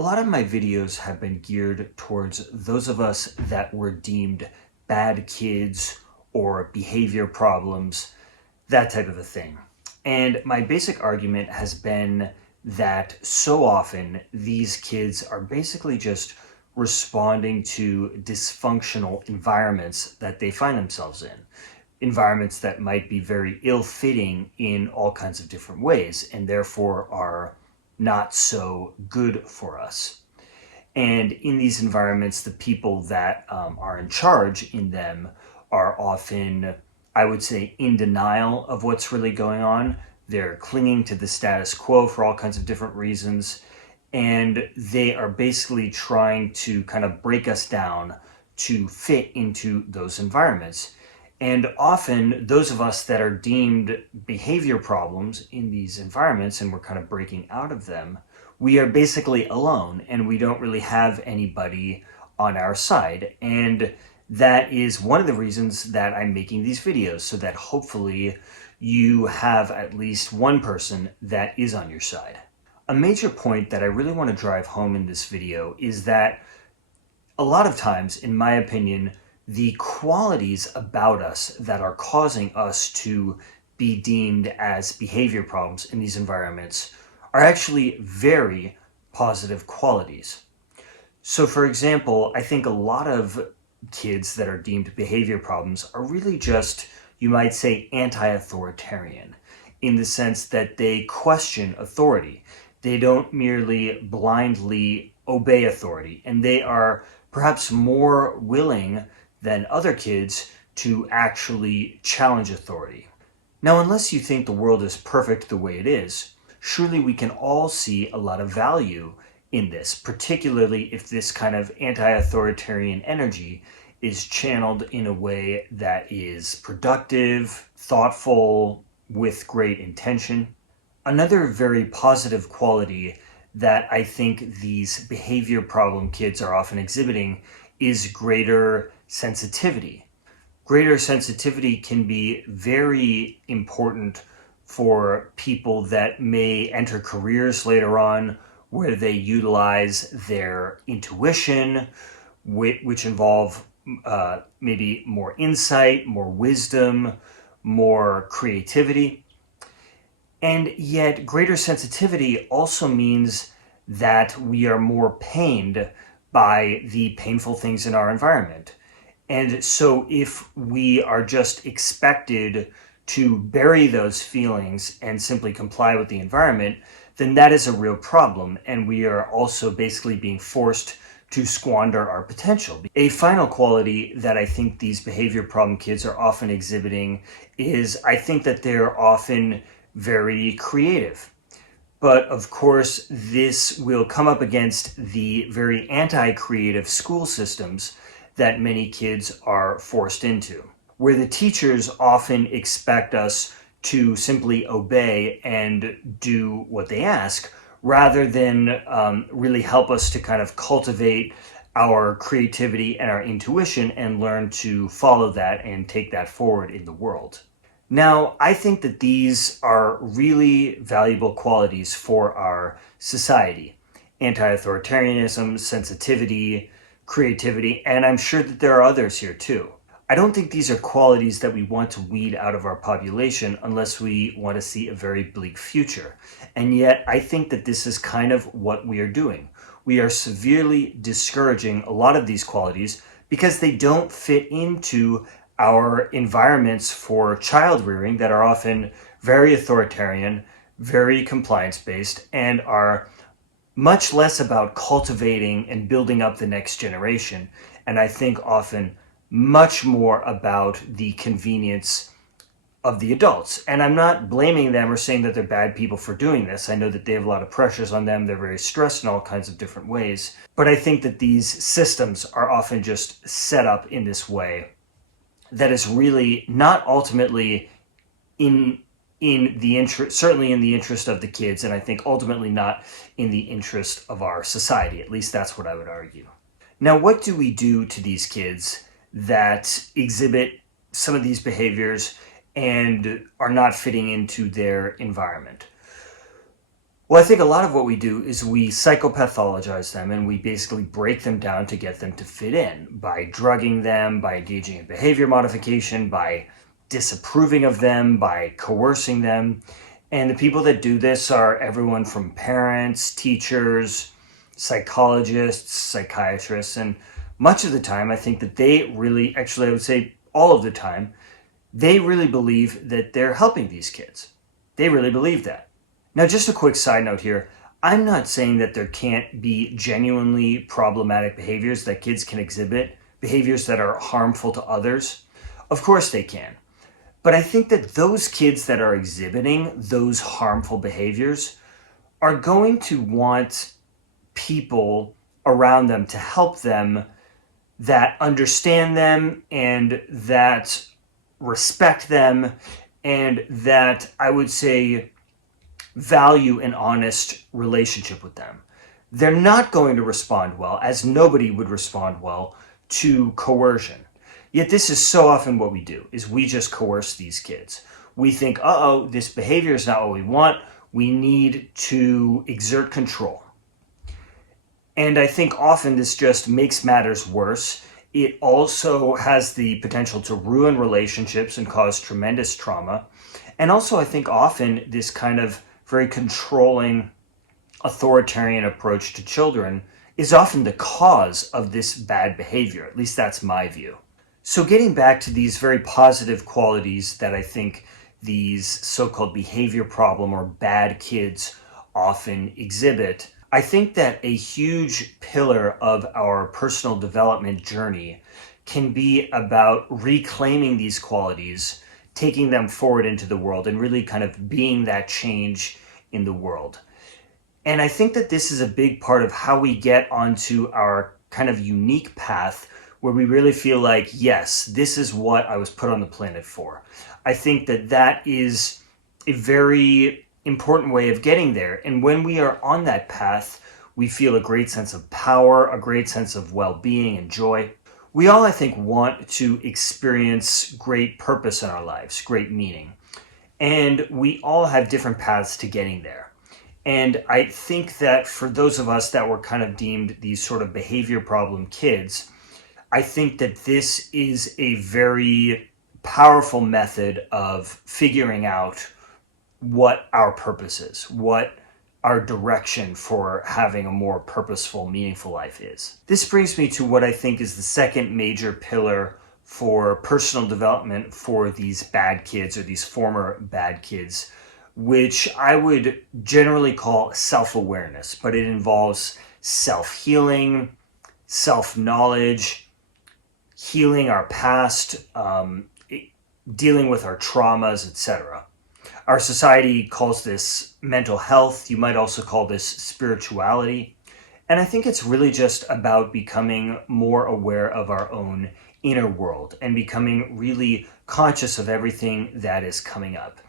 A lot of my videos have been geared towards those of us that were deemed bad kids or behavior problems, that type of a thing. And my basic argument has been that so often these kids are basically just responding to dysfunctional environments that they find themselves in. Environments that might be very ill-fitting in all kinds of different ways and therefore are not so good for us. And in these environments, the people that are in charge in them are often, I would say, in denial of what's really going on. They're clinging to the status quo for all kinds of different reasons. And they are basically trying to kind of break us down to fit into those environments. And often those of us that are deemed behavior problems in these environments and we're kind of breaking out of them, we are basically alone and we don't really have anybody on our side. And that is one of the reasons that I'm making these videos, so that hopefully you have at least one person that is on your side. A major point that I really want to drive home in this video is that a lot of times, in my opinion, the qualities about us that are causing us to be deemed as behavior problems in these environments are actually very positive qualities. So for example, I think a lot of kids that are deemed behavior problems are really just, you might say, anti-authoritarian, in the sense that they question authority. They don't merely blindly obey authority, and they are perhaps more willing than other kids to actually challenge authority. Now, unless you think the world is perfect the way it is, surely we can all see a lot of value in this, particularly if this kind of anti-authoritarian energy is channeled in a way that is productive, thoughtful, with great intention. Another very positive quality that I think these behavior problem kids are often exhibiting is greater sensitivity. Greater sensitivity can be very important for people that may enter careers later on where they utilize their intuition, which involve maybe more insight, more wisdom, more creativity. And yet greater sensitivity also means that we are more pained by the painful things in our environment. And so if we are just expected to bury those feelings and simply comply with the environment, then that is a real problem. And we are also basically being forced to squander our potential. A final quality that I think these behavior problem kids are often exhibiting is, I think that they're often very creative. But of course, this will come up against the very anti-creative school systems that many kids are forced into, where the teachers often expect us to simply obey and do what they ask, rather than really help us to kind of cultivate our creativity and our intuition and learn to follow that and take that forward in the world. Now, I think that these are really valuable qualities for our society. Anti-authoritarianism, sensitivity, creativity, and I'm sure that there are others here too. I don't think these are qualities that we want to weed out of our population unless we want to see a very bleak future. And yet, I think that this is kind of what we are doing. We are severely discouraging a lot of these qualities because they don't fit into our environments for child rearing that are often very authoritarian, very compliance-based, and are much less about cultivating and building up the next generation. And I think often much more about the convenience of the adults. And I'm not blaming them or saying that they're bad people for doing this. I know that they have a lot of pressures on them. They're very stressed in all kinds of different ways. But I think that these systems are often just set up in this way that is really not ultimately in the interest, certainly in the interest of the kids, and I think ultimately not in the interest of our society. At least that's what I would argue. Now, what do we do to these kids that exhibit some of these behaviors and are not fitting into their environment? Well, I think a lot of what we do is we psychopathologize them and we basically break them down to get them to fit in by drugging them, by engaging in behavior modification, by disapproving of them, by coercing them. And the people that do this are everyone from parents, teachers, psychologists, psychiatrists, and much of the time, I think that they really, actually, I would say all of the time, they really believe that they're helping these kids. They really believe that. Now, just a quick side note here. I'm not saying that there can't be genuinely problematic behaviors that kids can exhibit, behaviors that are harmful to others. Of course they can. But I think that those kids that are exhibiting those harmful behaviors are going to want people around them to help them that understand them and that respect them and that, I would say, value an honest relationship with them. They're not going to respond well, as nobody would respond well, to coercion. Yet this is so often what we do, is we just coerce these kids. We think, uh-oh, this behavior is not what we want. We need to exert control. And I think often this just makes matters worse. It also has the potential to ruin relationships and cause tremendous trauma. And also, I think often this kind of very controlling, authoritarian approach to children is often the cause of this bad behavior. At least that's my view. So getting back to these very positive qualities that I think these so-called behavior problem or bad kids often exhibit, I think that a huge pillar of our personal development journey can be about reclaiming these qualities, taking them forward into the world, and really kind of being that change in the world. And I think that this is a big part of how we get onto our kind of unique path where we really feel like, yes, this is what I was put on the planet for. I think that that is a very important way of getting there. And when we are on that path, we feel a great sense of power, a great sense of well-being and joy. We all, I think, want to experience great purpose in our lives, great meaning. And we all have different paths to getting there. And I think that for those of us that were kind of deemed these sort of behavior problem kids, I think that this is a very powerful method of figuring out what our purpose is, what our direction for having a more purposeful, meaningful life is. This brings me to what I think is the second major pillar for personal development for these bad kids or these former bad kids, which I would generally call self-awareness, but it involves self-healing, self-knowledge, healing our past, dealing with our traumas, etc. Our society calls this mental health. You might also call this spirituality. And I think it's really just about becoming more aware of our own inner world and becoming really conscious of everything that is coming up.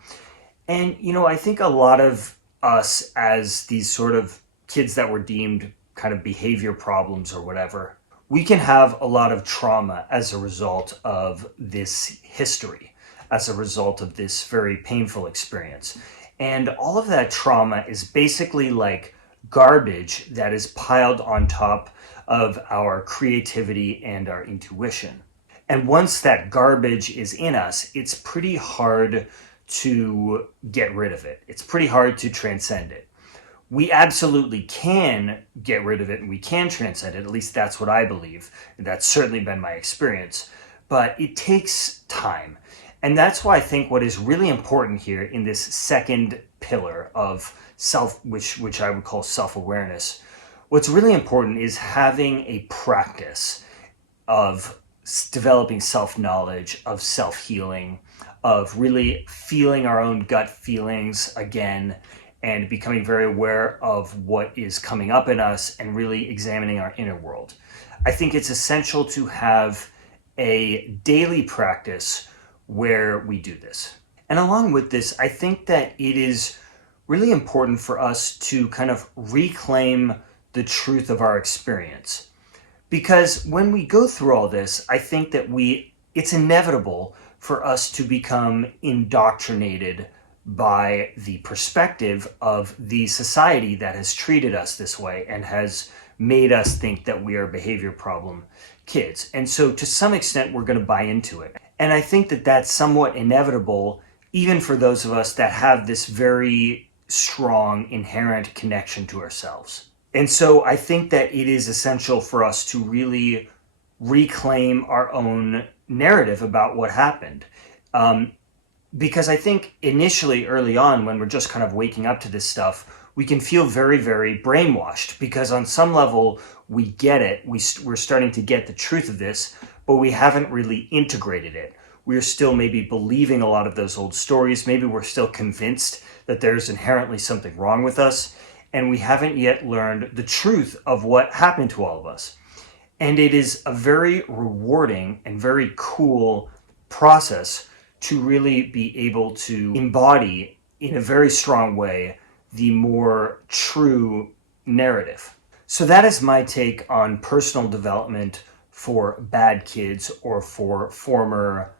And, I think a lot of us as these sort of kids that were deemed kind of behavior problems or whatever, we can have a lot of trauma as a result of this history, as a result of this very painful experience. And all of that trauma is basically like garbage that is piled on top of our creativity and our intuition. And once that garbage is in us, it's pretty hard to get rid of it. It's pretty hard to transcend it. We absolutely can get rid of it and we can transcend it. At least that's what I believe. That's certainly been my experience. But it takes time. And that's why I think what is really important here in this second pillar of self, which I would call self-awareness, what's really important is having a practice of developing self-knowledge, of self-healing, of really feeling our own gut feelings again, and becoming very aware of what is coming up in us and really examining our inner world. I think it's essential to have a daily practice where we do this. And along with this, I think that it is really important for us to kind of reclaim the truth of our experience. Because when we go through all this, I think that it's inevitable for us to become indoctrinated by the perspective of the society that has treated us this way and has made us think that we are behavior problem kids. And so to some extent, we're going to buy into it. And I think that that's somewhat inevitable, even for those of us that have this very strong inherent connection to ourselves. And so I think that it is essential for us to really reclaim our own narrative about what happened. Because I think initially, early on, when we're just kind of waking up to this stuff, we can feel very, very brainwashed because on some level we get it. We're starting to get the truth of this, but we haven't really integrated it. We're still maybe believing a lot of those old stories. Maybe we're still convinced that there's inherently something wrong with us, and we haven't yet learned the truth of what happened to all of us. And it is a very rewarding and very cool process to really be able to embody in a very strong way the more true narrative. So that is my take on personal development for bad kids or for former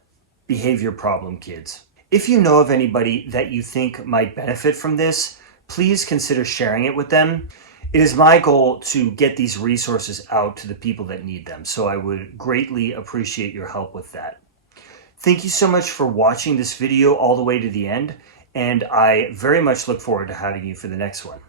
behavior problem kids. If you know of anybody that you think might benefit from this, please consider sharing it with them. It is my goal to get these resources out to the people that need them, so I would greatly appreciate your help with that. Thank you so much for watching this video all the way to the end, and I very much look forward to having you for the next one.